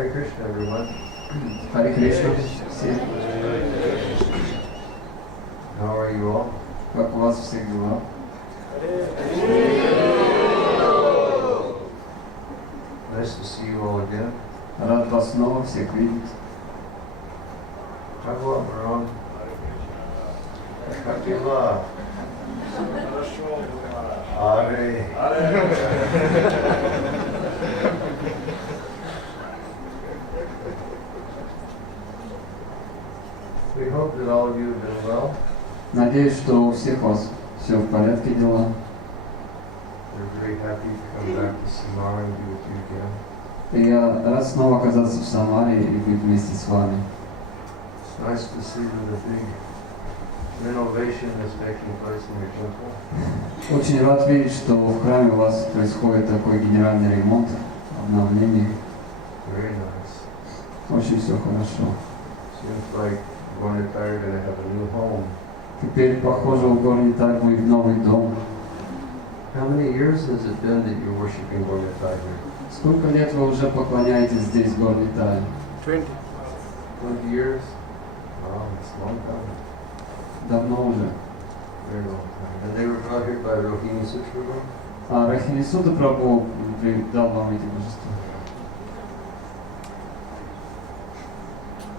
Hare Krishna, everyone. Hare Krishna. How are you all? Как у вас всех дела? Nice to see you all again. Рад вас снова всех видеть. Как вам, Барон? Как дела? Аре. We hope that all of you have been well. Надеюсь, что у всех вас все в порядке дела. We're very happy to come back to Samara and be with you again. И я рад снова оказаться в Самаре и быть вместе с вами. It's nice to see that a big renovation is taking place in your temple. Очень рад видеть, что в храме у вас происходит такой генеральный ремонт, обновление. Very nice. Очень все хорошо. Seems like Gornitai are going to have a new home. Теперь, похоже, у Горнитай будет новый дом. How many years has it been that you're worshiping Gornitai here? Сколько лет вы уже поклоняетесь здесь, в Горнитай? 20 years? Wow, it's a long time. Давно уже. Very long time. And they were brought here by Rohini Sutrava? А Рахинисута Прабху дал вам эти божества.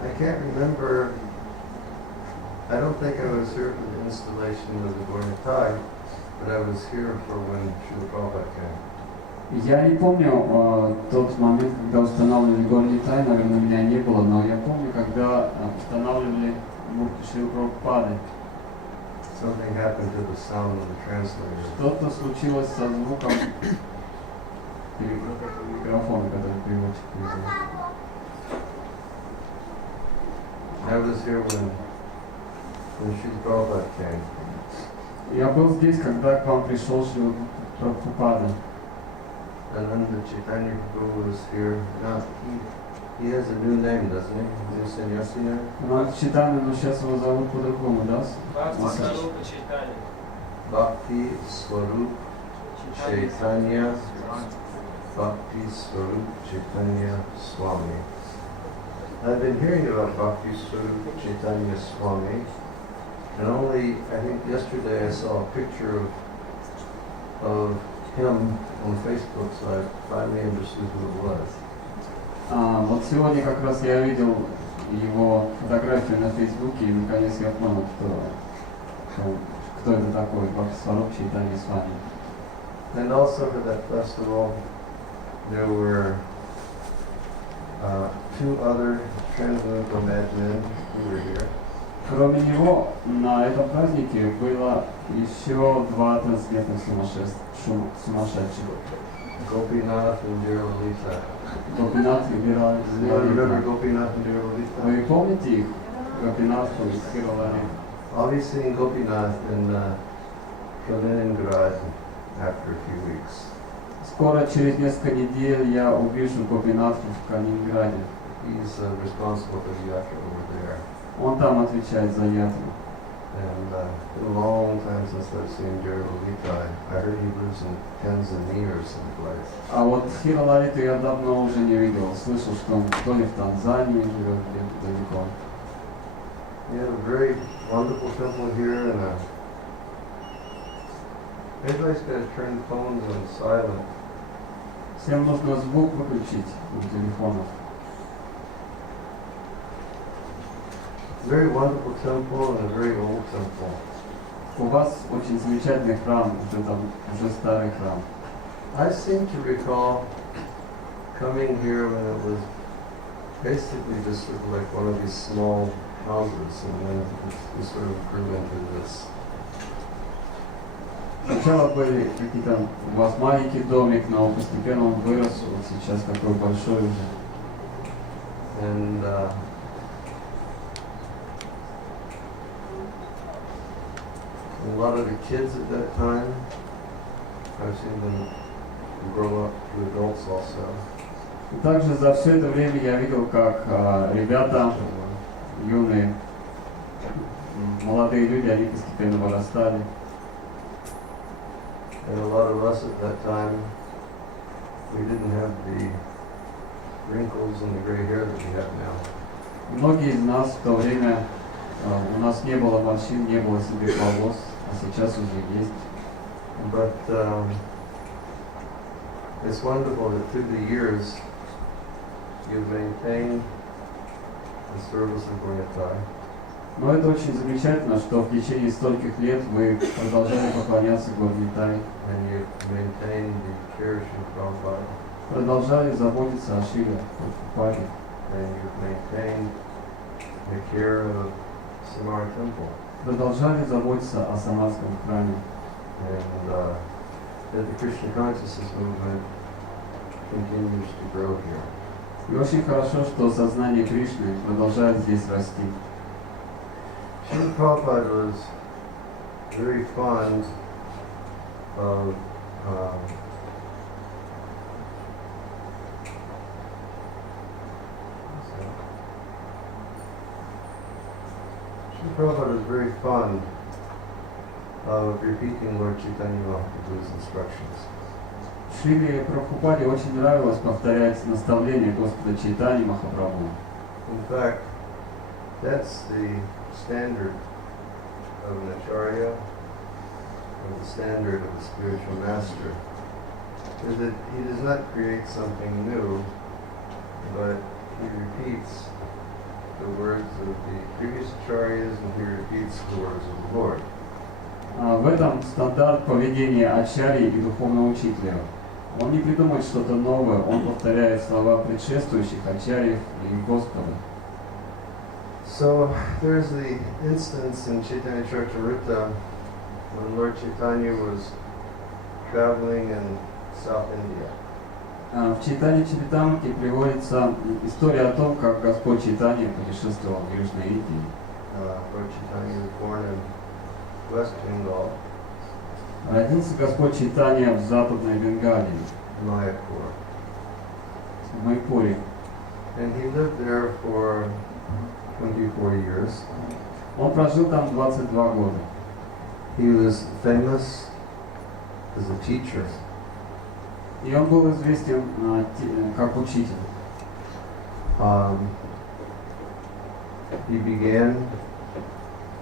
I can't remember. I don't think I was here for the installation of the Gornitai, but I was here for when Srila Prabhupada came. Я не помню тот момент, когда устанавливали Горнитай, наверное, меня не было, но я помню, когда устанавливали мурти Шрилы Прабхупады. Something happened to the sound of the translator. Что-то случилось со звуком микрофона, который переводчик перевел. I was here when Srila Prabhupada came. Я был здесь, когда к вам пришел Шрила Прабхупада. And then the Chaitanya Prabhu was here. Now, he has a new name, doesn't he? Is he sannyasi now? Ну, Чайтанья, но сейчас его зовут по-другому, да? Bhakti Swarup Chaitanya. Bhakti Swarup Chaitanya Swami. I've been hearing about Bhakti Swarup Chaitanya Swami, and only, I think yesterday I saw a picture of him on Facebook, so I finally understood who it was. Вот сегодня как раз я видел его фотографию на Фейсбуке, и наконец я понял, кто это такой, Бхакти Сваруп Чайтанья Свами. And also for that festival, there were two other transcendental madmen who were here. Кроме него, на этом празднике было еще два трансцендентных сумасшедших. Gopinath and Dear Lalita. Гопинат и You remember Лалита. Gopinath and Dear Lalita? Вы помните их? Гопинат и Лалита. I'll be seeing Gopinath in Kaliningrad after a few weeks. Скоро, через несколько недель, я увижу Гопинатху в Калининграде. He's responsible for the yatra over there. Он там отвечает за ятру. And it's been a long time since I've seen Dear Lalita. I heard he lives in Tanzania or someplace. А вот Хира Лалиту я давно уже не видел. Слышал, что он то ли в Танзании живет, где-то далеко. We have a very wonderful temple here, and everybody's got to turn the phones on silent. Всем нужно звук выключить у телефонов. Very wonderful temple and a very old temple. У вас очень замечательный храм, уже старый храм. I seem to recall coming here when it was basically just sort of like one of these small houses, and then it sort of grew into this. Сначала были какие-то у вас маленький домик, но постепенно он вырос, вот сейчас такой большой уже. And a lot of the kids at that time, I've seen them grow up to adults also. И также за все это время я видел, как ребята, юные, молодые люди, они постепенно вырастали. And a lot of us at that time, we didn't have the wrinkles and the gray hair that we have now. Многие из нас в то время, у нас не было морщин, не было седых волос, а сейчас уже есть. But it's wonderful that through the years you've maintained the service of Говинда. Но это очень замечательно, что в течение стольких лет вы продолжали поклоняться Говинда, And you've maintained the cherishing Prabhupada. продолжали заботиться о Шиле Прабхупаде, And you've maintained the care of Samara temple. продолжали заботиться о Самарском храме. And that the Krishna consciousness movement continues to grow here. И очень хорошо, что сознание Кришны продолжает здесь расти. Srila Prabhupada was very fond of Srila Prabhupada was very fond of repeating Lord Chaitanya Mahaprabhu's instructions. Шриле Прабхупаде очень нравилось повторять наставления Господа Чайтаньи Махапрабху. In fact, that's the standard of an acharya, or the standard of a spiritual master, is that he does not create something new, but he repeats the words of the previous acharyas and he repeats the words of the Lord. В этом стандарт поведения ачарьи и духовного учителя. Он не придумывает что-то новое, он повторяет слова предшествующих ачарьев и Господа. So there's the instance in Chaitanya Charitamrita when Lord Chaitanya was traveling in South India. В Чайтанье Чаритамрите приводится история о том, как Господь Чайтанья путешествовал в Южной Индии. Lord Chaitanya was born in West Bengal, Родился Господь Чайтанья в Западной Бенгалии, Mayapur, в Майпуре. and he lived there for 24 years. Он прожил там 22 года. He was famous as a teacher. И он был известен как учитель. He began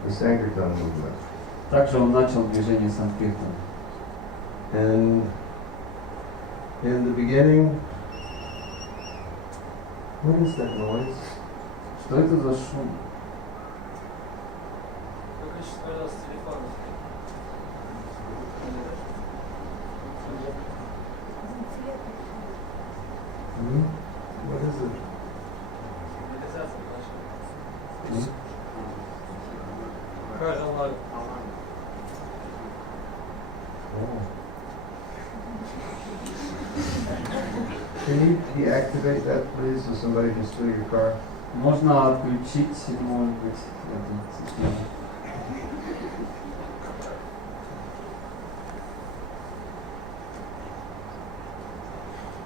the Sankirtan movement. Также он начал движение Санкиртана. And in the beginning, what is that noise? Что это за шум? Выключи, пожалуйста, телефон. What is it? Сигнализация наша. Hmm? Каждый Oh. Can you deactivate that, please, so somebody can steal your car? Можно отключить, может быть, эту систему.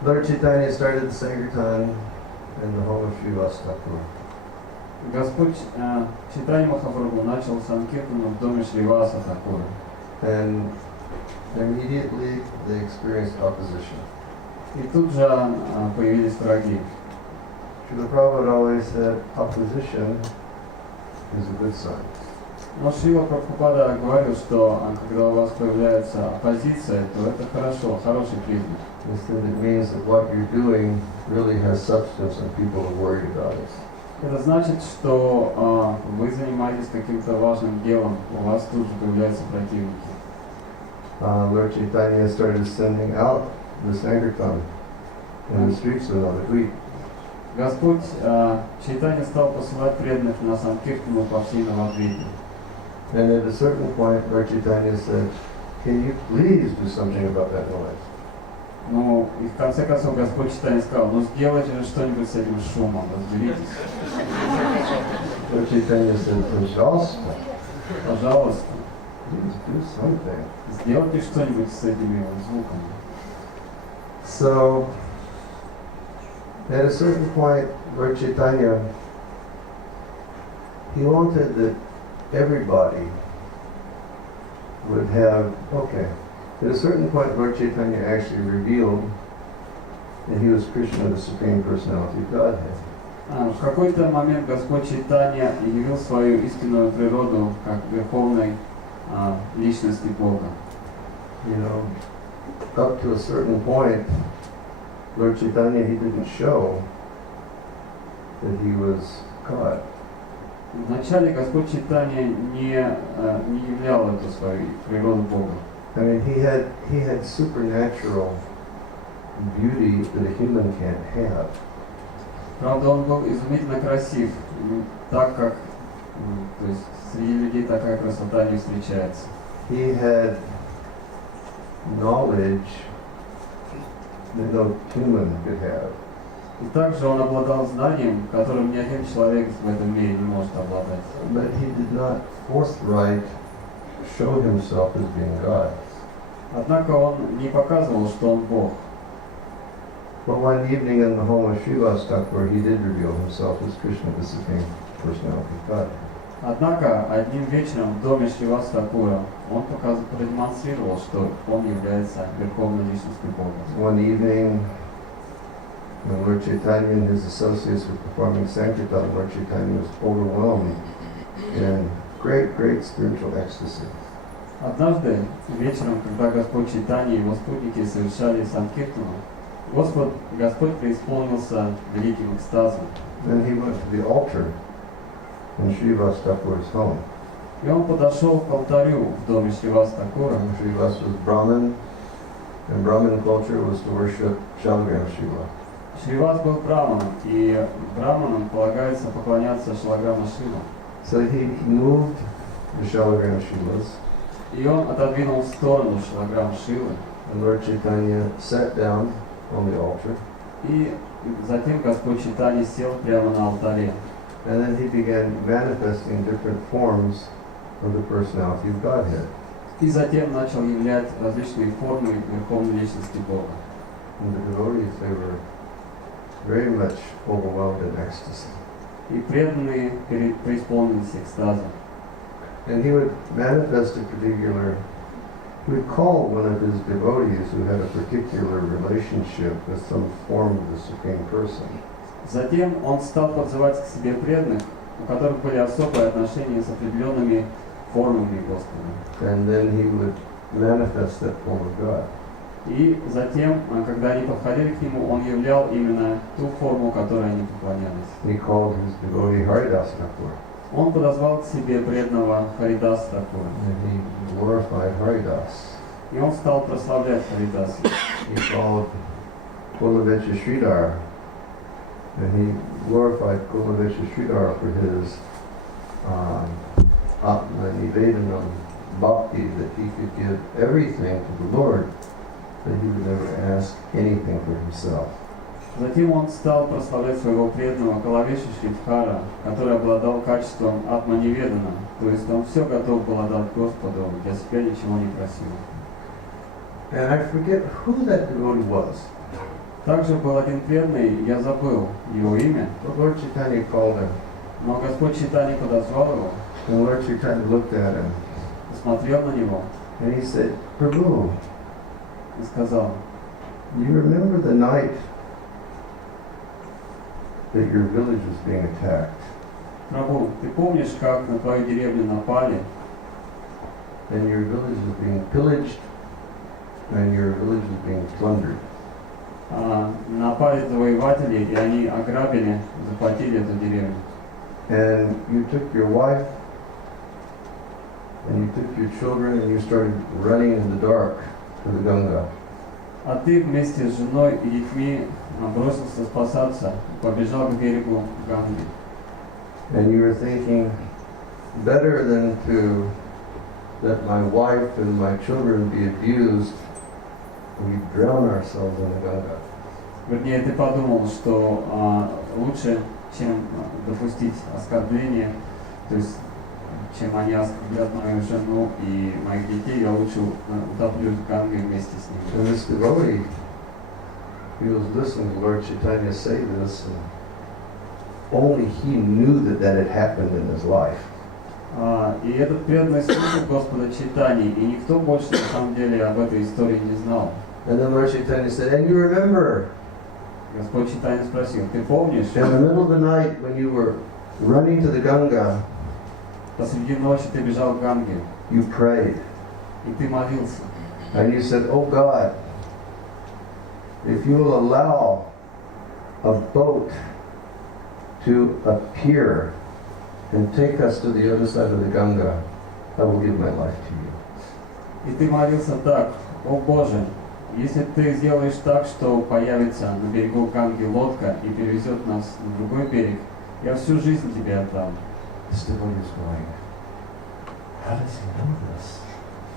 Lord Chaitanya started the Sankirtan in the home of Srivas Thakur. Господь Чайтанья Махапрабху начал Санкиртану в доме Шриваса Такура. And immediately they experienced opposition. И тут же появились враги. Srila Prabhupada always said, opposition is a good sign. Но Шрила Прабхупада говорил, что когда у вас появляется оппозиция, то это хорошо, хороший признак. Instead, it means that what you're doing really has substance and people are worried about it. Это значит, что вы занимаетесь каким-то важным делом, у вас тут же появляются противники. Lord Chaitanya started sending out the Sankirtan in the streets of Navadvip. Господь Чайтанья стал посылать преданных на Санкиртану по всей Навадвипе. And at a certain point, Lord Chaitanya said, can you please do something about that noise? Ну, и в конце концов Господь Чайтанья сказал, ну сделайте же что-нибудь с этим шумом, разберитесь. Lord Chaitanya said, pожалуйста, Пожалуйста, please do something. сделайте что-нибудь с этими звуками. So, at a certain point, Lord Chaitanya, he wanted that everybody would have, okay, at a certain point, Lord Chaitanya actually revealed that he was Krishna, the Supreme Personality of Godhead. В какой-то момент Господь Чайтанья явил свою истинную природу как верховной личности Бога. You know, up to a certain point, Lord Chaitanya, he didn't show that he was God. Вначале Господь Чайтанья не являл эту свою природу Бога. I mean, he had supernatural beauty that a human can't have. Правда, он был изумительно красив, так как, то есть среди людей такая красота не встречается. He had knowledge that no human could have. И также он обладал знанием, которым ни один человек в этом мире не может обладать. But he did not forthright show himself as being God. Однако он не показывал, что он Бог. But one evening in the home of Srivastava, he did reveal himself as Krishna, the Supreme Personality of God. Однако одним вечером в доме Шривастакура он продемонстрировал, что он является верховной личностью Бога. One evening, when Lord Chaitanya and his associates were performing Sankirtan, Lord Chaitanya was overwhelmed in great spiritual ecstasy. Однажды вечером, когда Господь Чайтанья и его спутники совершали Санкиртану, Господь преисполнился великим экстазом. Then he went to the altar in Srivastava's home. И он подошел к алтарю в доме Шривастакура. Srivastava was Brahmin, and Brahmin culture was to worship Shalagram Shiva. Шривас был браманом, и браманам полагается поклоняться Шалаграма Шива. So he moved the Shalagram Shivas, И он отодвинул в сторону Шалаграм Шивы. and Lord Chaitanya sat down on the altar, И затем Господь Чайтанья сел прямо на алтаре. and then he began manifesting different forms of the personality of Godhead. И затем начал являть различные формы верховной личности Бога. And the devotees, they were very much overwhelmed in ecstasy. И преданные преисполнились экстазом. And he would manifest a particular, he would call one of his devotees who had a particular relationship with some form of the Supreme Person. Затем он стал подзывать к себе преданных, у которых были особые отношения с определенными формами Господа. And then he would manifest that form of God. И затем, когда они подходили к нему, он являл именно ту форму, которой они поклонялись. He called his devotee Haridas Thakur, Он подозвал к себе преданного Харидаса Такура. and he glorified Haridas. И он стал прославлять Харидаса. He called Kulavecha Sridhar, and he glorified Kulavecha Sridhar for his Atma-nivedanam bhakti, that he could give everything to the Lord, that he would never ask anything for himself. Затем он стал прославлять своего преданного Калавеши Шридхара, который обладал качеством Атманиведана, то есть он все готов был отдать Господу, для себя ничего не просил. And I forget who that devotee was. Также был один преданный, я забыл его имя, But Lord Chaitanya called him, но Господь Чайтанья подозвал его, and Lord Chaitanya looked at him, посмотрел на него and he said, Prabhu, и сказал: you remember the night that your village was being attacked, Прабху, ты помнишь, как на твою деревню напали, and your village was being pillaged, and your village was being plundered? напали завоеватели, и они ограбили, захватили эту деревню. And you took your wife, and you took your children, and you started running in the dark to the Ganga. А ты вместе с женой и детьми бросился спасаться, побежал к берегу Ганги. And you were thinking, better than to let my wife and my children be abused, we drown ourselves in the Ganga. Вернее, ты подумал, что лучше, чем допустить оскорбление, то есть, чем они оскорбят мою жену и моих детей, я лучше утоплю в Ганге вместе с ними. And this devotee, he was listening to Lord Chaitanya say this, and only he knew that that had happened in his life. И этот преданный слушал Господа Чайтаньи, и никто больше на самом деле об этой истории не знал. And then Lord Chaitanya said, and you remember Господь Чайтанья спросил: ты помнишь, in the middle of the night when you were running to the Ganga, посреди ночи ты бежал к Ганге, you prayed. и ты молился. And you said, oh God, if you will allow a boat to appear and take us to the other side of the Ganga, I will give my life to you. И ты молился так: о Боже, если ты сделаешь так, что появится на берегу Ганги лодка и перевезет нас на другой берег, я всю жизнь тебе отдам. This devotee is going, how does he know this?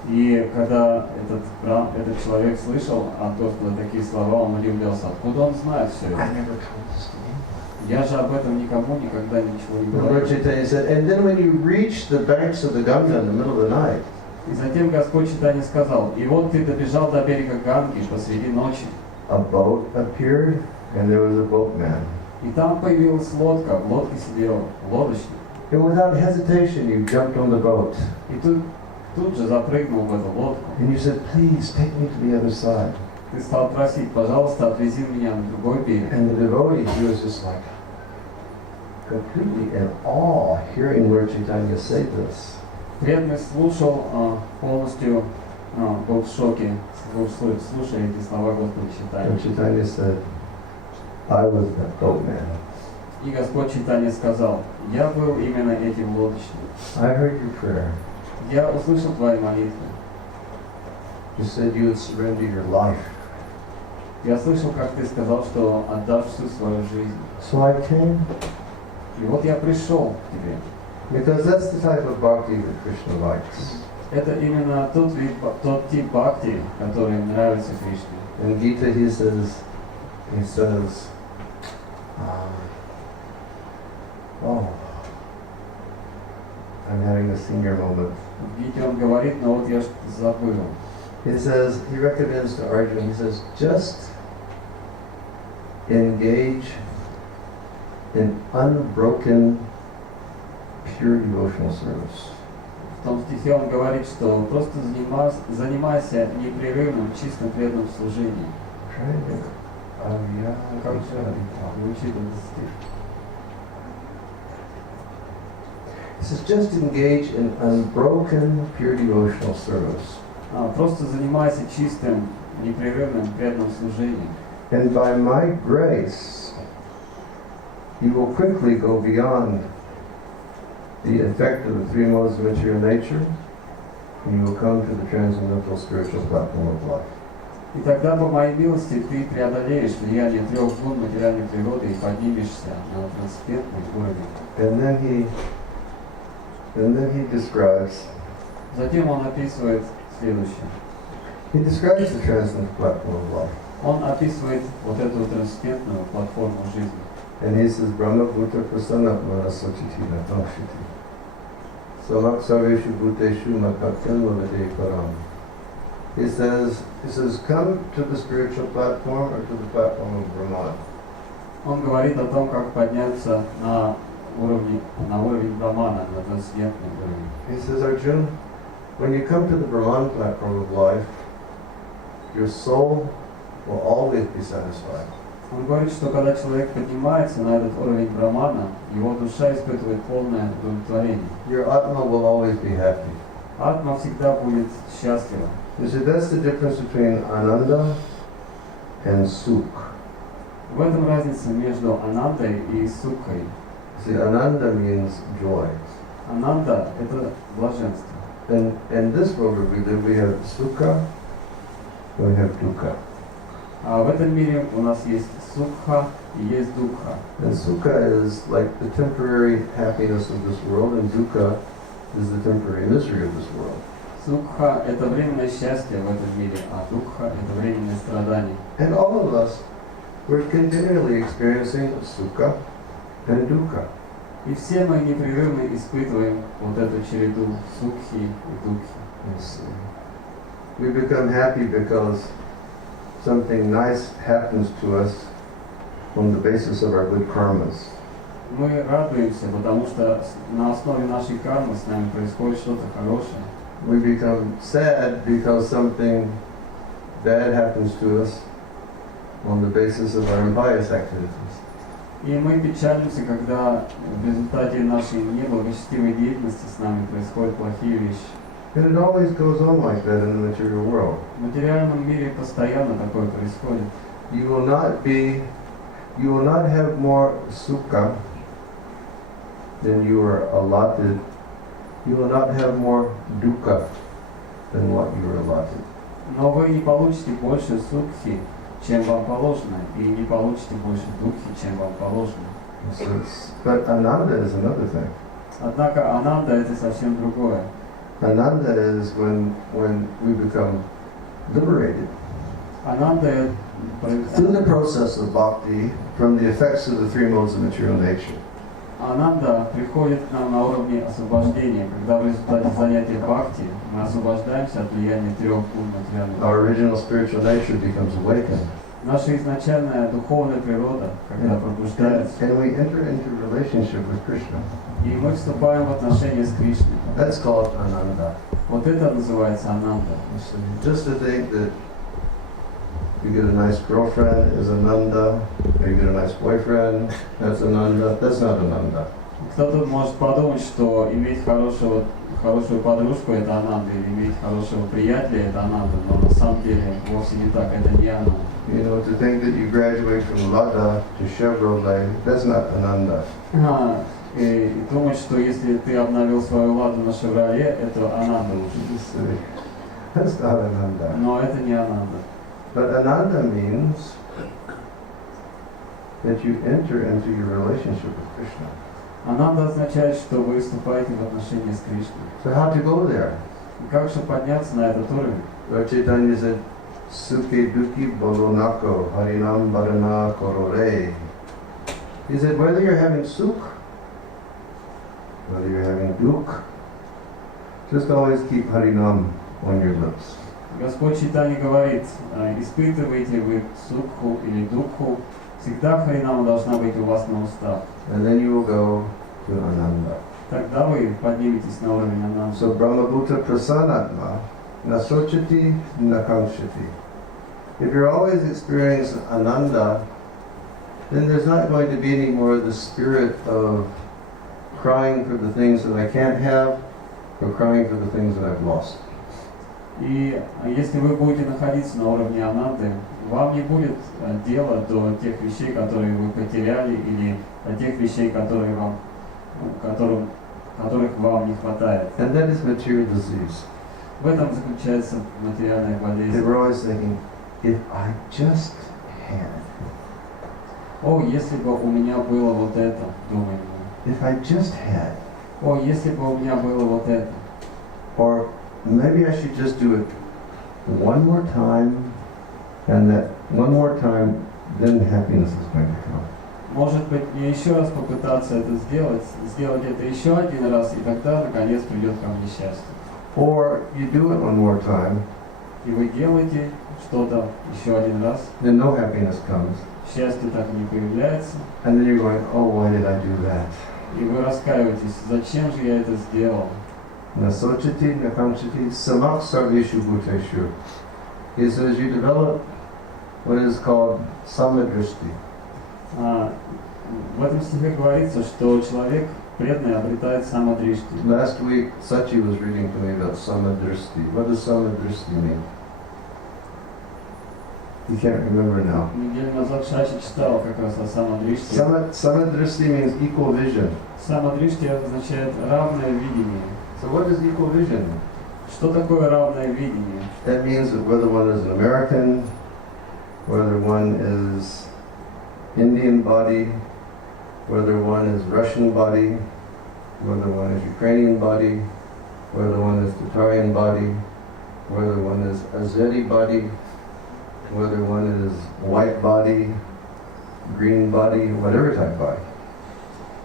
И когда этот человек слышал от Господа такие слова, он удивлялся, откуда он знает все I это. never told this to anyone. Я же об этом никому никогда ничего не The Lord говорил. Chaitanya said, and then when you reach the banks of the Ganga in the middle of the night, И затем Господь Чайтанья сказал: и вот ты добежал до берега Ганги посреди ночи, a boat appeared and there was a boatman. и там появилась лодка, в лодке сидел лодочник, And without hesitation, you jumped on the boat. и тут же запрыгнул в эту лодку. And you said, please take me to the other side. Ты стал просить: пожалуйста, отвези меня на другой берег. And the devotee, he was just like completely in awe hearing Lord Chaitanya say this. Преданный слушал полностью, был в шоке, слушая эти слова Господа And Чайтаньи. Chaitanya said, I was that boatman. И Господь Чайтанья сказал: я был именно этим лодочником. I heard your prayer. Я услышал твои молитвы. You said you would surrender your life. Я слышал, как ты сказал, что отдашь всю свою жизнь. So I came, И вот я пришел к тебе. because that's the type of bhakti that Krishna likes. Это именно тот тип бхакти, который нравится Кришне. In Gita he says, oh, I'm having a senior moment. В Гите он говорит, но вот я забыл. He says, he recommends to Arjuna, he says, just engage in unbroken, pure devotional service. В том стихе он говорит, что просто занимайся непрерывным, чистым, преданным служением. Как же звучит этот стих? He says, just engage in unbroken, pure devotional service. Просто занимайся чистым, непрерывным, преданным служением. And by my grace, you will quickly go beyond the effect of the three modes of material nature, and you will come to the transcendental spiritual platform of life. И тогда, по моей милости, ты преодолеешь влияние трех гун материальной природы и поднимешься на трансцендентный уровень. And then he describes. Затем он описывает следующее. He describes the transcendental platform of life. Он описывает вот эту трансцендентную платформу жизни. And he says, Brahma Bhuta Prasanna Manasochitina Tamshiti. Samak Sarveshu Bhuteshu Makatyam Vavade Param. He says, come to the spiritual platform or to the platform of Brahman. Он говорит о том, как подняться на уровень Брахмана, на трансцендентный уровень. He says, Arjuna, when you come to the Brahman platform of life, your soul will always be satisfied. Он говорит, что когда человек поднимается на этот уровень Брахмана, его душа испытывает полное удовлетворение. Your Atma will always be happy. Атма всегда будет счастлива. You see, that's the difference between Ananda and Sukh. В этом разница между Анандой и Сукхой. See, Ananda means joy. Ананда – это блаженство. And in this world where we live, we have Sukha, we have Dukkha. А в этом мире у нас есть Сукха и есть Дукха. And Sukha is like the temporary happiness of this world, and Dukkha is the temporary misery of this world. Сукха – это временное счастье в этом мире, а Дукха – это временное страдание. And all of us, we're continually experiencing Sukha and Dukkha. И все мы непрерывно испытываем вот эту череду Сукхи и Дукхи. Yes. We become happy because something nice happens to us on the basis of our good karmas. Мы радуемся, потому что на основе нашей кармы с нами происходит что-то хорошее. We become sad because something bad happens to us on the basis of our impious activities. И мы печалимся, когда в результате нашей неблагочестивой деятельности с нами происходят плохие вещи. And it always goes on like that in the material world. В материальном мире постоянно такое происходит. You will not have more sukha than you are allotted. You will not have more dukkha than what you are allotted. Но вы не получите больше сукхи, чем вам положено, и не получите больше духи, чем вам положено. But ananda is another thing. Однако ананда это совсем другое. Ananda is when we become liberated Ананда through the process of bhakti from the effects of the three modes of material nature. Ананда приходит к нам на уровне освобождения, когда в результате занятия бхакти мы освобождаемся от влияния трех гун материального. Our original spiritual nature becomes awakened. Наша изначальная духовная природа, когда пробуждается, And we enter into relationship with Krishna. и мы вступаем в отношения с Кришной. That's called ananda. Вот это называется ананда. Just to think that you get a nice girlfriend is ananda, or you get a nice boyfriend, that's ananda. That's not ananda. Кто-то может подумать, что иметь хорошую подружку это ананда, или иметь хорошего приятеля это ананда, но на самом деле вовсе не так, это не ананда. You know, to think that you graduate from Lada to Chevrolet, that's not ananda. И думать, что если ты обновил свою ладу на Шевроле, это ананда уже. That's not ananda. Но это не ананда. But ananda means that you enter into your relationship with Krishna. Ананда означает, что вы вступаете в отношения с Кришной. So how to go there? И как же подняться на этот уровень? Lord Chaitanya said, Sukhe duki bolonako harinam barana korore. He said, whether you're having sukh, whether you're having dukh, just always keep harinam on your lips. Господь Чайтанья говорит, испытываете вы сукху или духу, всегда харинама должна быть у вас на устах. And then you will go to ananda. Тогда вы подниметесь на уровень ананды. So Brahmabhuta prasanatma nasochati nakamshati. If you're always experiencing ananda, then there's not going to be any more the spirit of crying for the things that I can't have or crying for the things that I've lost. И если вы будете находиться на уровне ананды, вам не будет дела до тех вещей, которые вы потеряли, или до тех вещей, которых вам не хватает. And that is material disease. В этом заключается материальная They болезнь. were always thinking, if I just had, О, если бы у меня было вот это, думаем мы. if I just had, О, если бы у меня было вот это. or maybe I should just do it one more time, and that one more time, then happiness is going to come. Может быть, мне еще раз попытаться это сделать это еще один раз, и тогда, наконец, придет ко мне счастье. Or you do it one more time, И вы делаете что-то еще один раз, then no happiness comes. счастье так и не появляется, And then you're going, oh, why did I do that? и вы раскаиваетесь, зачем же я это сделал? Nasochati nakamchati samak sarveshu bhuteshu. He says you develop what is called samadrishti. В этом стихе говорится, что человек преданный обретает самодришти. Last week, Sachi was reading to me about samadrishti. What does samadrishti mean? You can't remember now. Неделю назад Шачи читал как раз о самодришти. Samadrishti means equal vision. Самодришти означает равное видение. So what is equal vision? Что такое равное видение? That means that whether one is an American, whether one is Indian body, whether one is Russian body, whether one is Ukrainian body, whether one is Tatarian body, whether one is Azeri body, whether one is white body, green body, whatever type body.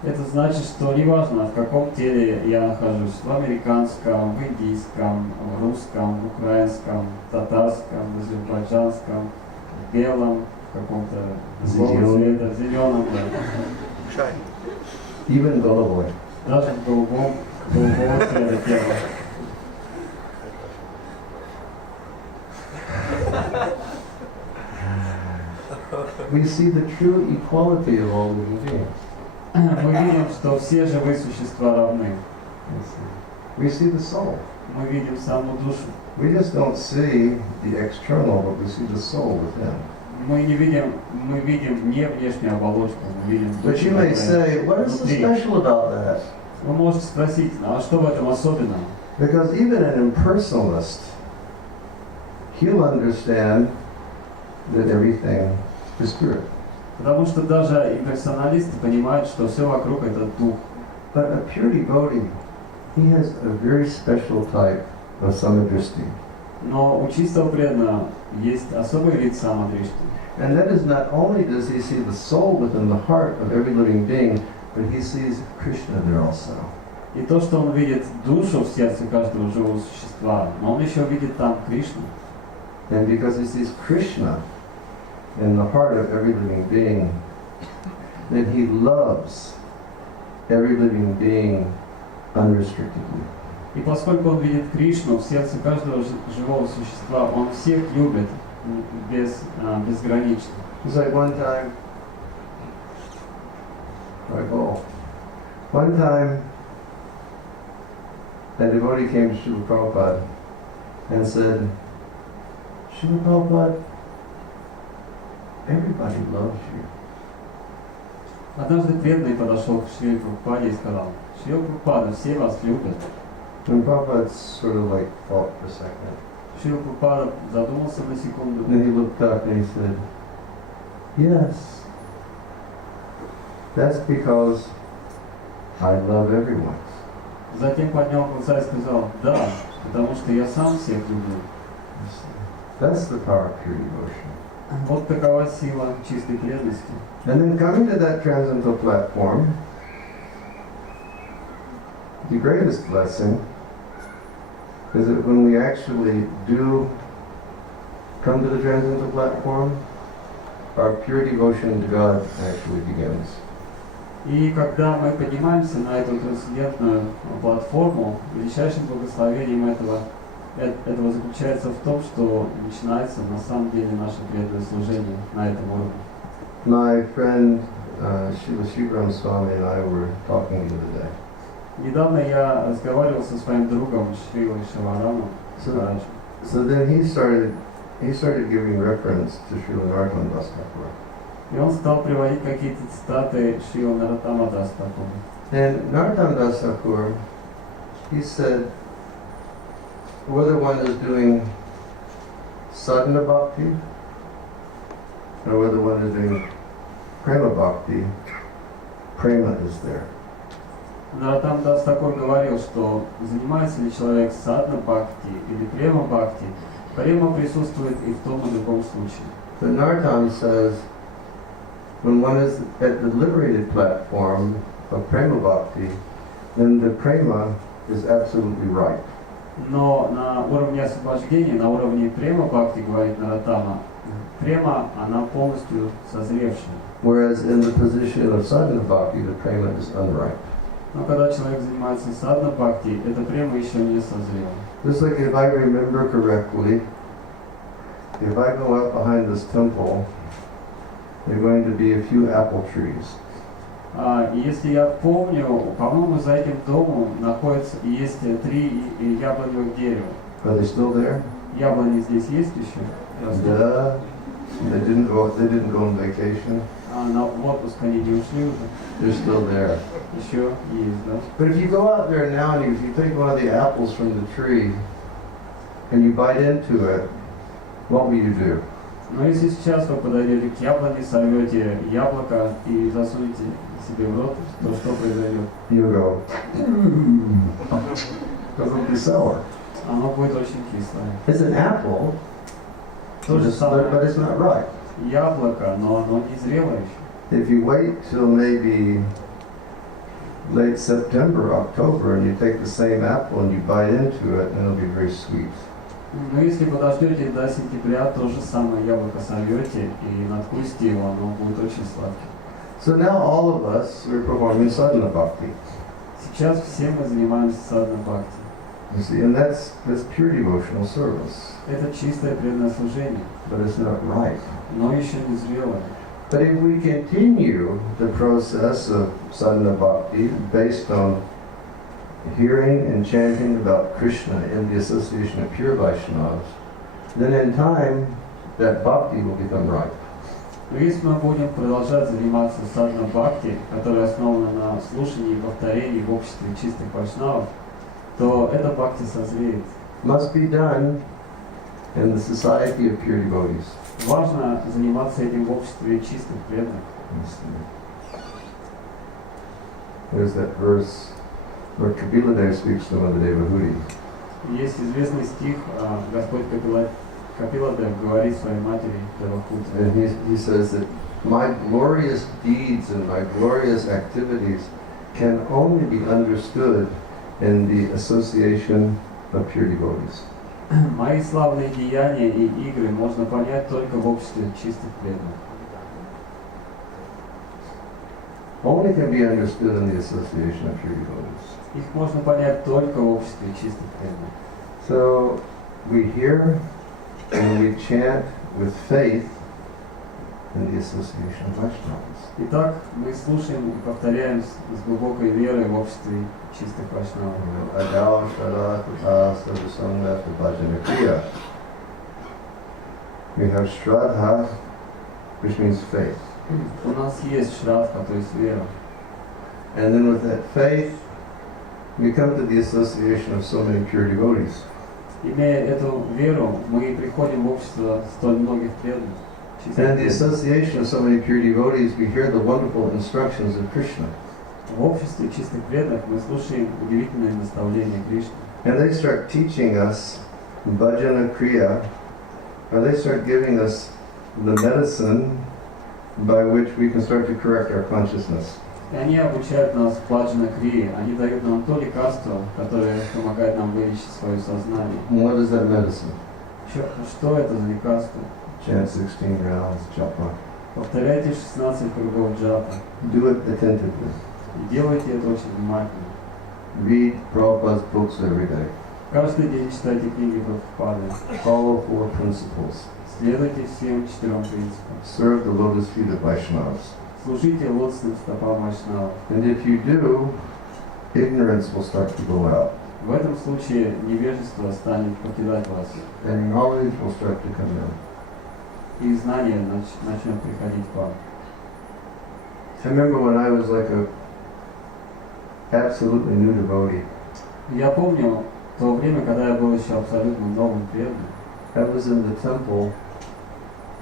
Это значит, что неважно, в каком теле я нахожусь, в американском, в индийском, в русском, в украинском, в татарском, в азербайджанском, в белом, в каком-то другого цвета, в зеленом, да. Even голубой. Даже в голубого цвета тела. we see the true equality of all living beings. Мы видим, что все живые существа равны. We see the soul. Мы видим саму душу. We just don't see the external, but we see the soul within. Мы видим не внешнюю оболочку, мы видим But you may say, what is so special about that? Вы можете спросить, а что в этом особенного? Because even an impersonalist, he'll understand that everything is spirit. Потому что даже имперсоналисты понимают, что все вокруг это дух. But a pure devotee, he has a very special type of samadrishti. Но у чистого преданного есть особый вид самодришти. And that is not only does he see the soul within the heart of every living being, but he sees Krishna there also. И то, что он видит душу в сердце каждого живого существа, но он еще видит там Кришну. And because he sees Krishna in the heart of every living being, then he loves every living being unrestrictedly. И поскольку он видит Кришну в сердце каждого живого существа, он всех любит безгранично. It's like one time, a devotee came to Srila Prabhupada and said, Srila Prabhupada, everybody loves you. Однажды преданный подошел к Шриле Прабхупаде и сказал: Шрила Прабхупада, все вас любят. And Prabhupada sort of like thought for a second. Шрила Прабхупада задумался на секунду. Then he looked up and he said, yes, that's because I love everyone. Затем поднял глаза и сказал: да, потому что я сам всех люблю. That's the power of pure devotion. Вот такова сила чистой преданности. And then coming to that transcendental platform, the greatest blessing is that when we actually do come to the transcendental platform, our pure devotion to God actually begins. И когда мы поднимаемся на эту трансцендентную платформу, величайшим благословением этого заключается в том, что начинается на самом деле наше преданное служение на этом уровне. My friend ББ Свами and I were talking the other day. Недавно я разговаривал со своим другом Шрилой Шиварамом. So then he started giving reference to Srila Narottam Das Thakur. И он стал приводить какие-то цитаты Шрила Нароттама Дас Такура. And Narottam Das Thakur, he said, whether one is doing sadhana bhakti or whether one is doing prema bhakti, prema is there. Нароттам Дас Такур говорил, что занимается ли человек садхана бхакти или према бхакти, према присутствует и в том и другом случае. But Narottam says, when one is at the liberated platform of prema bhakti, then the prema is absolutely right. Но на уровне освобождения, на уровне према бхакти, говорит Нароттама, према, она полностью созревшая. Whereas in the position of sadhana bhakti, the prema is unripe. Но когда человек занимается садхана бхакти, эта према еще не созрела. Just like if I remember correctly, if I go up behind this temple, there are going to be a few apple trees. И если я помню, по-моему, за этим домом есть 3 яблоневых дерева. Are they still there? Яблони здесь есть еще? Yeah. They didn't go on vacation. На отпуск они не ушли уже. They're still there. Еще есть, да? But if you go out there now and if you take one of the apples from the tree and you bite into it, what will you do? Но если сейчас вы подойдете к яблоне, сорвете яблоко и засунете себе в рот, то что произойдет? You go, because it'll be sour. Оно будет очень кислое. It's an apple, То же самое. but it's not ripe. Яблоко, но оно не зрело еще. If you wait till maybe late September, October, and you take the same apple and you bite into it, then it'll be very sweet. Но если подождете до сентября, то же самое яблоко сорвете и надкусите его, оно будет очень сладким. So now all of us are performing sadhana bhakti. Сейчас все мы занимаемся садхана бхакти. You see, and that's pure devotional service. Это чистое преданное служение, But it's not ripe. но еще не зрелое. But if we continue the process of sadhana bhakti based on hearing and chanting about Krishna in the association of pure Vaishnavas, then in time that bhakti will become ripe. Но если мы будем продолжать заниматься садхана бхакти, которая основана на слушании и повторении в обществе чистых вайшнавов, то эта бхакти созреет. Must be done in the society of pure devotees. Важно заниматься этим в обществе чистых преданных. There's that verse where Kapila Dev speaks to Mother Devahuti. Есть известный стих, Господь Капила Дев говорит своей матери Девахути. And he says that my glorious deeds and my glorious activities can only be understood in the association of pure devotees. Мои славные деяния и игры можно понять только в обществе чистых преданных. Only can be understood in the association of pure devotees. Их можно понять только в обществе чистых преданных. So we hear and we chant with faith in the association of Vaishnavas. Итак, мы слушаем и повторяем с глубокой верой в обществе чистых вайшнавов. Adao Shara Tata Sadhusanga Bhajana Kriya. We have Shraddha, which means faith. У нас есть шрадха, то есть вера. And then with that faith, we come to the association of so many pure devotees. Имея эту веру, мы приходим в общество столь многих преданных. And in the association of so many pure devotees, we hear the wonderful instructions of Krishna. В обществе чистых преданных мы слушаем удивительные наставления Кришны. And they start teaching us bhajana kriya, or they start giving us the medicine by which we can start to correct our consciousness. И они обучают нас баджана крии, они дают нам то лекарство, которое помогает нам вылечить свое сознание. And what is that medicine? Что это за лекарство? Chant 16 rounds, japa. Повторяйте 16 кругов джапа. Do it attentively. И делайте это очень внимательно. Read Prabhupada's books every day. Каждый день читайте книги Прабхупады. Follow 4 principles. Следуйте всем 4 принципам. Serve the lotus feet of Vaishnavas. Служите лотосным стопам вайшнавов. And if you do, ignorance will start to go out. В этом случае невежество станет покидать вас. And knowledge will start to come in. И знание начнет приходить к вам. I remember when I was like a absolutely new devotee. Я помню то время, когда я был еще абсолютно новым преданным. I was in the temple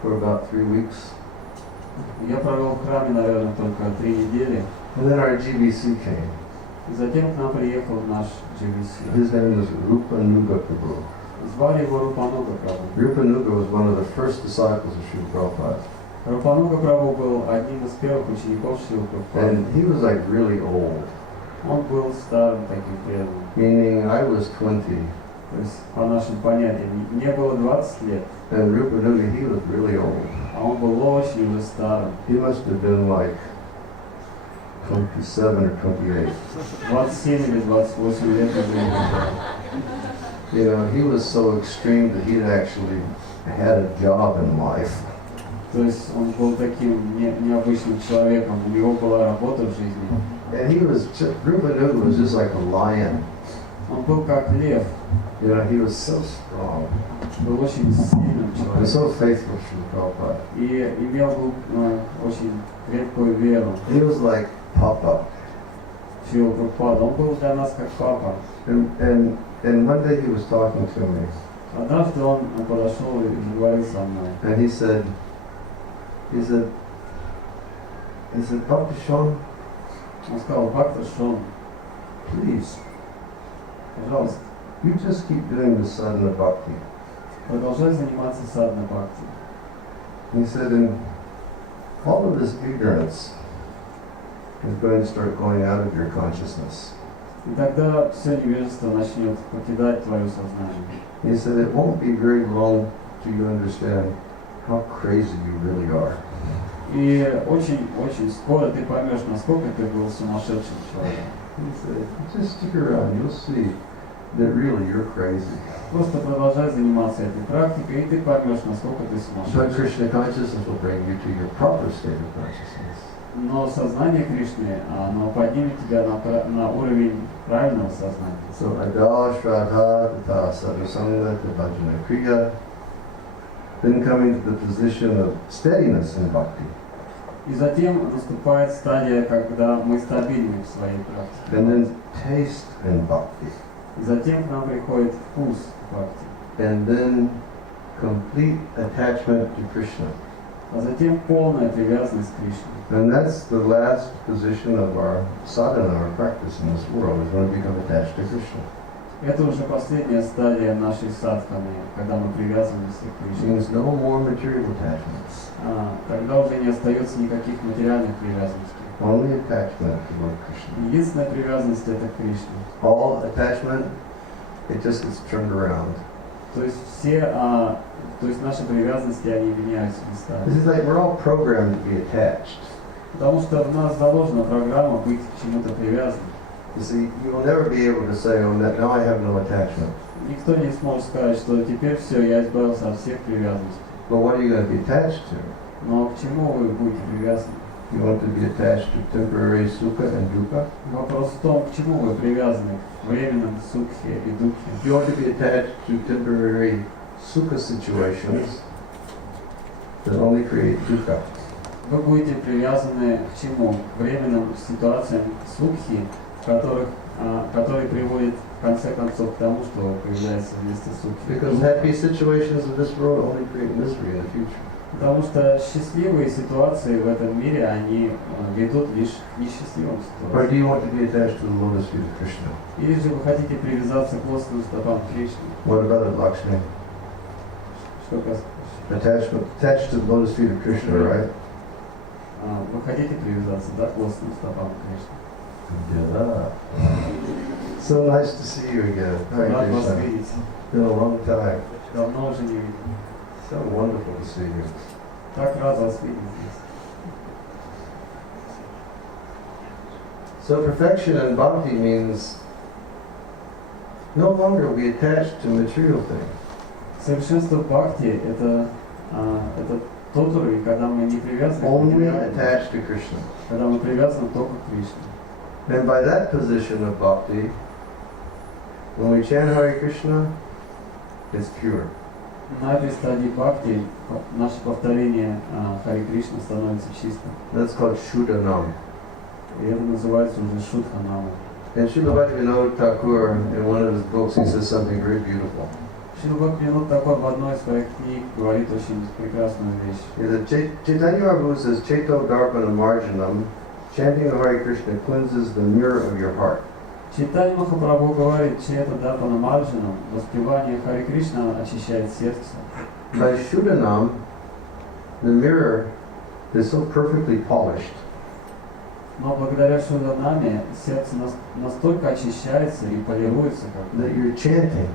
for about 3 weeks. Я провел в храме, наверное, только 3 недели. And then our GBC came. И затем к нам приехал наш GBC. His name is Rupa Nuga Prabhu. Звали его Рупануга Прабhu. Rupa Nuga was one of the first disciples of Srila Prabhupada. Рупануга Прабhu был одним из первых учеников Шрилы Прабхупады. And he was like really old. Он был старым таким преданным. Meaning I was 20. То есть, по нашим понятиям, мне было 20 лет, And Rupa Nuga, he was really old. а он был очень уже старым. He must have been like 27 or 28. 27 или 28 лет уже. You know, he was so extreme that he had actually had a job in life. То есть он был таким необычным человеком, у него была работа в жизни. And he was, Rupa Nuga was just like a lion. Он был как лев, You know, he was so strong был очень сильным and человеком so faithful to Prabhupada. и имел очень крепкую веру He was like Papa. в Шрилу Прабхупаду. Он был для нас как папа. And one day he was talking to me, Однажды он подошел и заговорил со мной. and he said, Dr. Sean, Он сказал: Бхакта Шон, please, пожалуйста, you just keep doing the sadhana bhakti. продолжай заниматься садхана бхакти. He said, and all of this ignorance is going to start going out of your consciousness. И тогда все невежество начнет покидать твое сознание. He said, it won't be very long till you understand how crazy you really are. И очень скоро ты поймешь, насколько ты был сумасшедшим человеком. He said, just stick around, you'll see. that really you're crazy. Просто продолжай заниматься этой практикой, и ты поймешь, насколько ты But сумасшедший. Krishna consciousness will bring you to your proper state of consciousness. Но сознание Кришны, оно поднимет тебя на уровень правильного сознания. So Ada Shraddha Tata Sadhusanga Bhajana Kriya, then coming to the position of steadiness in bhakti. И затем наступает стадия, когда мы стабильны в своей практике. And then taste in bhakti. И затем к нам приходит вкус бхакти. And then complete attachment to Krishna. А затем полная привязанность к Кришне. And that's the last position of our sadhana, our practice in this world, is when we become attached to Krishna. Это уже последняя стадия нашей садханы, когда мы привязываемся к Which Кришне. means no more material attachments, Тогда уже не остается никаких материальных привязанностей. only attachment to Lord Krishna. Единственная привязанность это к Кришне. All attachment, it just gets turned around. То есть то есть наши привязанности, они меняются местами. This is like we're all programmed to be attached. Потому что в нас заложена программа быть к чему-то привязанным. You see, you will never be able to say, oh, now I have no attachment. Никто не сможет сказать, что теперь все, я избавился от всех привязанностей. But what are you going to be attached to? Но к чему вы будете привязаны? You want to be attached to temporary sukha and dukkha? Вопрос в том, к чему вы привязаны, к временным сукхе и духе. You want to be attached to temporary sukha situations that only create dukkha. Вы будете привязаны к чему? К временным ситуациям сукхи, которые приводят в конце концов к тому, что появляется вместо сукхи. Because happy situations of this world only create misery in the future. Потому что счастливые ситуации в этом мире, они ведут лишь к несчастливым Or ситуациям. do you want to be attached to the lotus feet of Krishna? Или же вы хотите привязаться к лосным стопам Кришны? What about it, Lakshmi? Что касается... Attached to the lotus feet of Krishna, right? Вы хотите привязаться, да, к лосным стопам Кришны? Yeah. So nice to see you again. Hare Рад вас Krishna. видеть. Been a long time. Давно уже не видел. So wonderful to see you. Так рад вас видеть здесь. So perfection in bhakti means no longer we attached to material things. Совершенство бхакти это тот уровень, когда мы не привязаны к Only материальному, attached to Krishna. когда мы привязаны только к Кришне. And by that position of bhakti, when we chant Hare Krishna, it's pure. На этой стадии бхакти наше повторение Хари Кришна становится чистым. That's called Shuddhanam. И это называется уже Шудханама. And Srila Bhaktivinoda Thakur, in one of his books, he says something very beautiful. Шрила Бхактивинода Тхакур в одной из своих книг говорит очень прекрасную вещь. He said, Chaitanya Mahaprabhu says, Chaito Darpana Marjanam, chanting Hare Krishna cleanses the mirror of your heart. Чайтанья Махапрабху говорит, Чета Дарпана Марджанам, воспевание Хари Кришна очищает сердце. By Shuddhanam, the mirror is so perfectly polished Но благодаря Шуданаме сердце настолько очищается и полируется, that you're chanting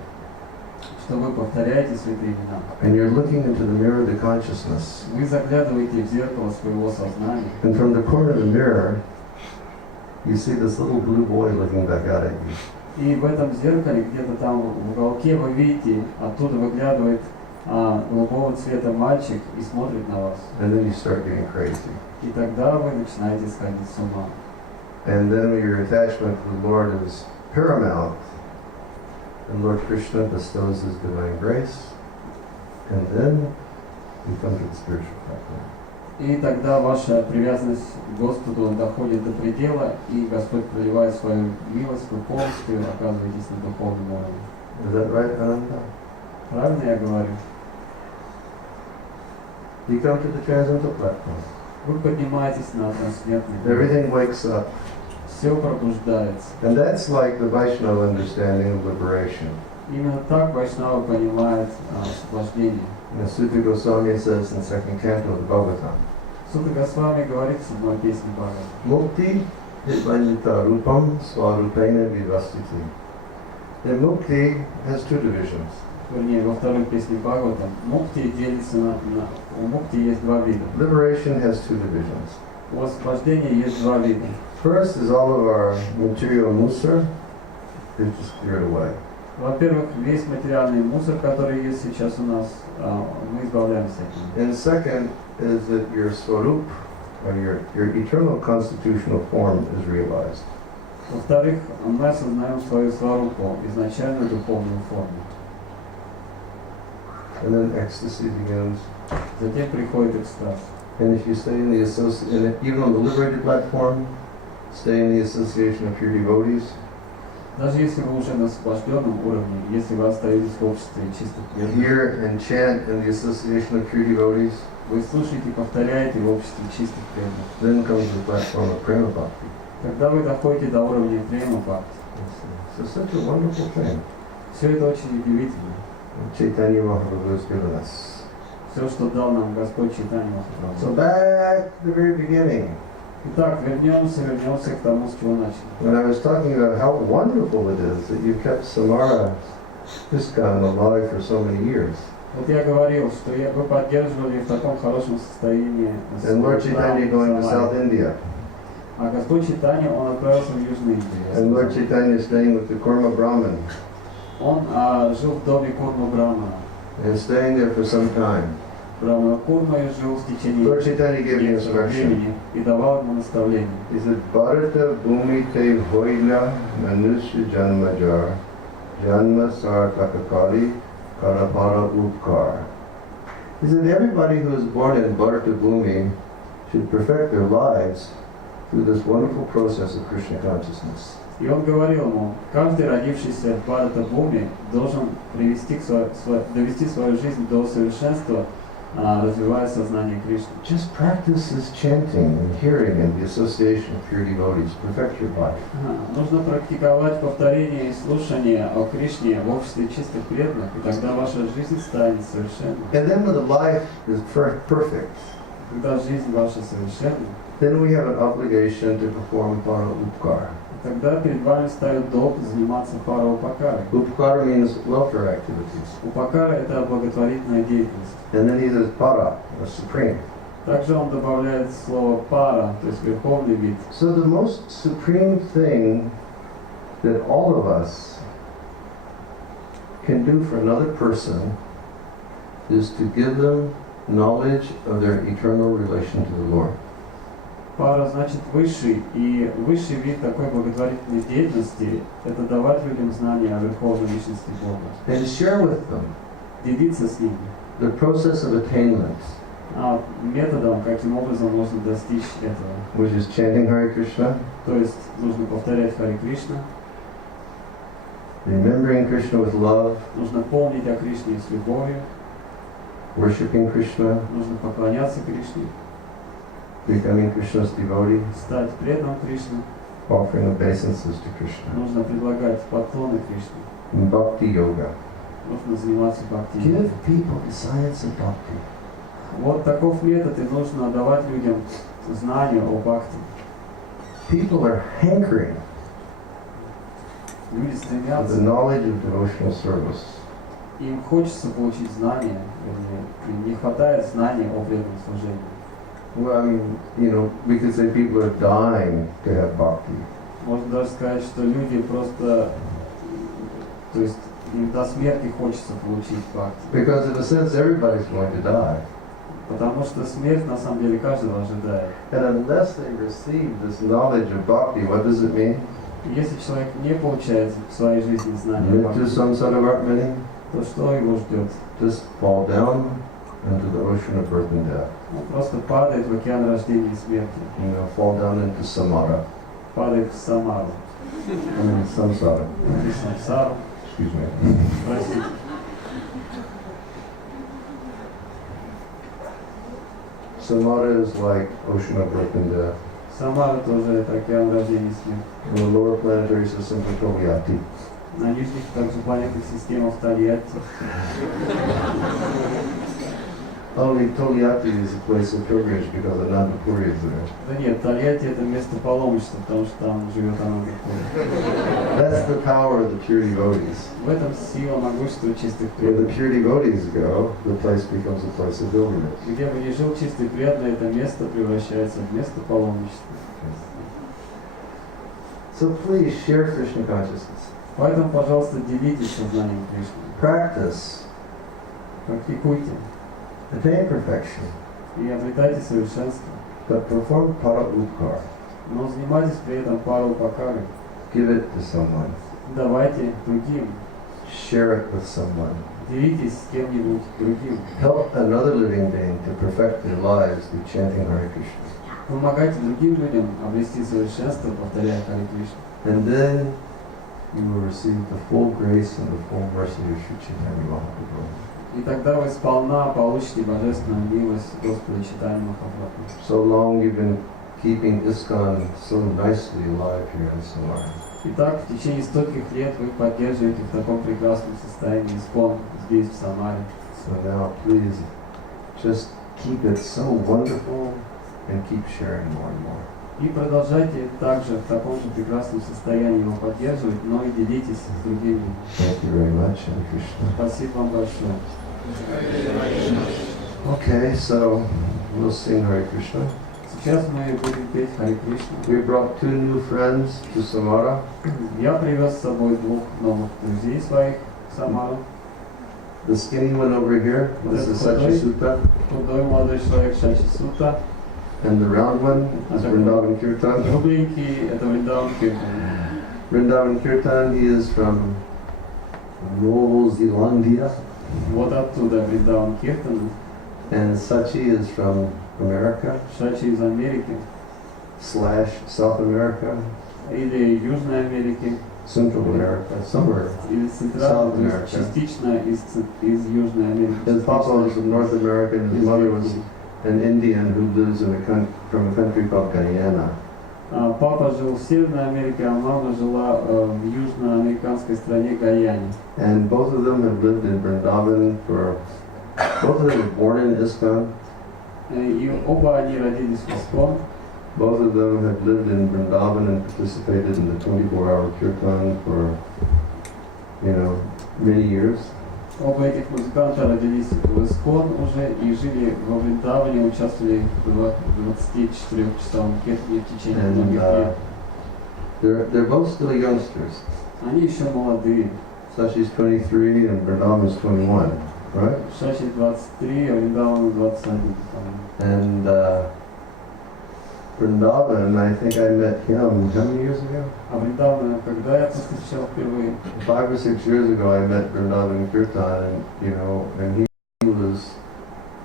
что вы повторяете святые имена. and you're looking into the mirror of the consciousness. Вы заглядываете в зеркало своего сознания, And from the corner of the mirror, you see this little blue boy looking back out at you. и в этом зеркале, где-то там в уголке, вы видите, оттуда выглядывает голубого цвета мальчик и смотрит на вас. And then you start getting crazy. И тогда вы начинаете сходить с ума. And then your attachment to the Lord is paramount. And Lord Krishna bestows His divine grace. And then you come to the spiritual platform. И тогда ваша привязанность к Господу доходит до предела, и Господь проливает свою милость, вы полностью оказываетесь на духовном уровне. Is that right, Ananta? Правильно я говорю? You come to the transcendental platform. Вы поднимаетесь на трансцендентный уровень. Everything wakes up. Все пробуждается. And that's like the Vaishnava understanding of liberation. Именно так Вайшнава понимает освобождение. And Sutta Goswami says in the second canto of the Bhagavatam, Сутта Госвами говорит в 7-й песне Бхагавата. Mukti Hitvanita Rupam Swarupena Vivastiti. And Mukti has two divisions. Вернее, во второй песне Бхагавата мукти делится у мукти есть два вида. Liberation has two divisions. У освобождения есть два вида. First is all of our material musar is just cleared away. Во-первых, весь материальный мусор, который есть сейчас у нас, мы избавляемся от него. And second is that your swarup, or your eternal constitutional form is realized. Во-вторых, мы осознаем свою сварупу, изначальную духовную форму. And then ecstasy begins. Затем приходит экстаз. And if you stay in the even on the liberated platform, stay in the association of pure devotees, Даже если вы уже на освобожденном уровне, если вы остаетесь в обществе чистых преданных, hear and chant in the association of pure devotees, вы слушаете и повторяете в обществе чистых преданных, then comes the platform of prema bhakti. тогда вы доходите до уровня према бхакти. So such a wonderful thing. Все это очень удивительно. Chaitanya Mahaprabhu has given us. Все, что дал нам Господь Чайтанья So Махапрабху. back to the very beginning, Итак, вернемся к тому, с чего начали. when I was talking about how wonderful it is that you kept Samara Iskon alive for so many years. Вот я говорил, что вы поддерживали в таком хорошем состоянии And Lord Chaitanya going to South Самаре. India. А Господь Чайтанья, он отправился в Южную And Индию. Lord Chaitanya staying with the Kurma Brahmin Он жил в доме Курма Брахмана. and staying there for some time. Брахмана Курма и жил в течение Lord Chaitanya gave me некоторого instruction. времени и давал ему наставления. He said, Bharata Bhumi Te Hoila Manusya Janmajar Janma Sartakakali Karapara Upkar. He said, everybody who is born in Bharata Bhumi should perfect their lives through this wonderful process of Krishna consciousness. И он говорил ему, каждый родившийся в Бхарата-бхуми должен довести свою жизнь до совершенства, развивая сознание Кришны. Just practice this chanting and hearing and the association of pure devotees. Perfect your life. Нужно практиковать повторение и слушание о Кришне в обществе чистых преданных, и тогда ваша жизнь станет совершенной. And then when the life is perfect, Когда жизнь ваша совершенна, then we have an obligation to perform para upkar. тогда перед вами ставит долг заниматься параупакарой. Upkar means welfare activities. Упакара – это благотворительная деятельность. And then he says para, or supreme. Также он добавляет слово пара, то есть верховный вид. So the most supreme thing that all of us can do for another person is to give them knowledge of their eternal relation to the Lord. Пара значит высший, и высший вид такой благотворительной деятельности – это давать людям знания о верховной личности Бога. And share with them Делиться с ними. the process of attainment, Методом, каким образом можно достичь этого. which is chanting Hare Krishna, То есть нужно повторять Харе Кришна, remembering Krishna with love, нужно помнить о Кришне с любовью, worshiping Krishna, нужно поклоняться Кришне, becoming Krishna's devotee, стать преданным Кришне, offering obeisances to Krishna, нужно предлагать поклоны Кришне, and bhakti yoga. нужно заниматься бхакти. Give people the science of bhakti. Вот таков метод, и нужно давать людям знания о бхакти. People are hankering Люди for the стремятся, knowledge of devotional service. им хочется получить знания, вернее, им не хватает знаний о преданном служении. Well, I mean, you know, we could say people are dying to have bhakti. Можно даже сказать, что люди просто, то есть им до смерти хочется получить бхакти. Because in a sense, everybody's going to die. Потому что смерть на самом деле каждого ожидает. And unless they receive this knowledge of bhakti, what does it mean? И если человек не получает в своей жизни знания о Mrityu бхакти, samsaravartmani, то что его ждет? just fall down into the ocean of birth and death. Он просто падает в океан рождения и смерти, You know, fall down into Samara. падает в Самару, I mean, samsara. в Самсару, Excuse me. простите. Samara is like ocean of birth and death. Самара тоже это океан рождения и смерти. In the lower planetary system, Tolyati. На нижних также планетных системах Тольятти. Only Tolyati is a place of pilgrimage because Ananda Puri is there. Да нет, Тольятти это место паломничества, потому что там живет Анандапури. That's the power of the pure devotees. В этом сила могущества чистых Where the преданных. pure devotees go, the place becomes a place of pilgrimage. Где бы ни жил чистый преданный, это место превращается в место паломничества. So please share Krishna consciousness. Поэтому, пожалуйста, делитесь сознанием Кришны. Practice. Практикуйте Attain perfection. и обретайте совершенство. But perform para upkar. Но занимайтесь при этом парупакарой. Give it to someone. Давайте другим. Share it with someone. Делитесь с кем-нибудь другим. Help another living being to perfect their lives through chanting Hare Krishna. Помогайте другим людям обрести совершенство, повторяя Харе Кришна. And then you will receive the full grace and the full mercy of Sri Chaitanya Mahaprabhu. И тогда вы сполна получите божественную милость Господа Чайтаньи Махапрабху. So long you've been keeping ISKCON so nicely alive here in Samara. Итак, в течение стольких лет вы поддерживаете в таком прекрасном состоянии ИСККОН здесь, в Самаре. So now please just keep it so wonderful and keep sharing more and more. И продолжайте также в таком же прекрасном состоянии его поддерживать, но и делитесь с другими. Thank you very much, Hare Krishna. Спасибо вам большое. Okay, so we'll sing Hare Krishna. Сейчас мы будем петь Харе Кришна. We brought 2 new friends to Samara. Я привез с собой 2 новых друзей своих в Самару. The skinny one over here, this is Sachi Sutta. Худой молодой человек Шачи Сута. And the round one is Vrindavan Kirtan. Кругленький — это Вриндаван Киртан. Vrindavan Kirtan, he is from New Zealandia. Вот оттуда Вриндаван Киртан. And Sachi is from America Шачи из Америки / South America, или Южной Америки, Central America, somewhere. или Центральной, South то есть America. частично из Южной Америки. His papa was from North America and his mother was an Indian who lives in from a country called Guyana. Папа жил в Северной Америке, а мама жила в южноамериканской стране Гаяне. And both of them have lived in Vrindavan both of them were born in ISKCON. И оба они родились в ИСККОН. Both of them have lived in Vrindavan and participated in the 24-hour kirtan for, many years. Оба этих музыканта родились в ИСККОн уже и жили во Вриндаване, участвовали в 24-часовом киртане в течение многих лет. They're both still youngsters. Они еще молодые. Sashi's 23 and Vrindavan's 21, right? Шачи 23, а Вриндаван 21. And Vrindavan, I think I met him how many years ago? А Вриндавана, когда я повстречал впервые? 5 or 6 years ago, I met Vrindavan Kirtan, and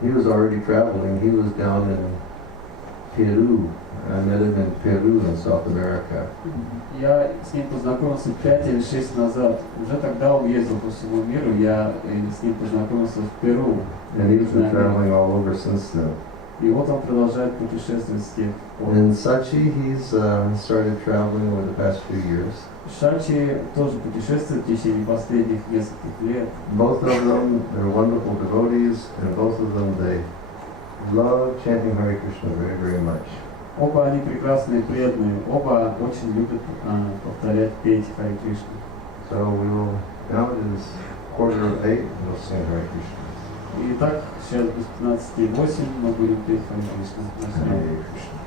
he was already traveling. He was down in Peru. I met him in Peru in South America. Я с ним познакомился 5 или 6 назад. Уже тогда он ездил по всему миру. Я с ним познакомился в Перу. And he's been traveling all over since then. И вот он продолжает путешествовать с тех пор. And Sachi, he's started traveling over the past few years. Шачи тоже путешествует в течение последних нескольких лет. Both of them, they're wonderful devotees, and both of them, they love chanting Hare Krishna very, very much. Оба они прекрасные, преданные. Оба очень любят повторять, петь Харе Кришну. So now it is 7:45, we'll sing Hare Krishna. Итак, сейчас без 15:08 мы будем петь Харе Кришну. Hare Krishna.